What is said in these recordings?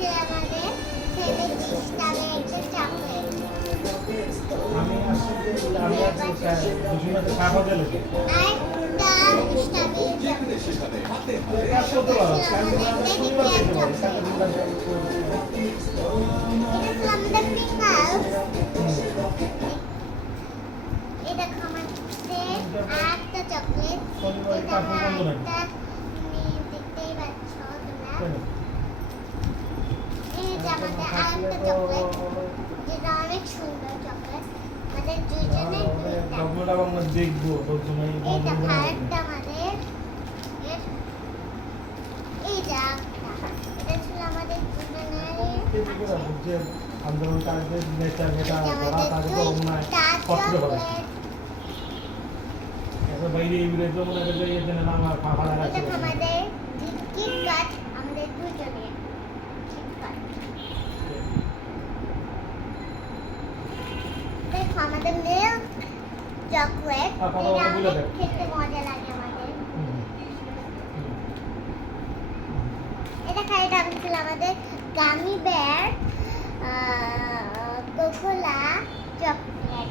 ছিল আমাদের 70 টাকার একটা চকলেট। আমি আসলে আমি দুজনে খাওয়া গেলে আরেকটা স্ট্রবেরি চকলেট। এটা করতে পারো কালকে আমরা শনিবার যেতে পারি কালকে দিনটা এটা ছিল আমাদের পিঙ্গাস। এটা খামাতে আরেকটা চকলেট। শনিবার এটা কাপড় বন্ধ নাকি আরেকটা তুমি দেখতেই পাচ্ছ তোমরা। এই যে আমাদের আরেকটা চকলেট, যেটা অনেক সুন্দর চকলেট। আমাদের দুজনের দুইটা। চকলেট আমরা দেখবো তোর জন্য এইটা আরেকটা আমাদের এই যে আরেকটা। এটা ছিল আমাদের দুজনের। যে আন্দোলন কাজের নেতা নেতা এটা ধরা আমাদের তাকে তো অন্যায় দুইটা কষ্ট হবে চকলেট। এত বাইরে এই বিরে তো মনে করে যে না আমার ফাফা এটা রাখছে আমাদের কিটক্যাট, আমাদের দুজনের কিটক্যাট। দেখো আমাদের মিল্ক চকলেট, এটা আমাদের খেতে মজা লাগে আমাদের। এটা খাই, এটা ছিল আমাদের গামি বেয়ার কোকোলা চকলেট।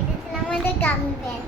এটা ছিল আমাদের গামি বেয়ার।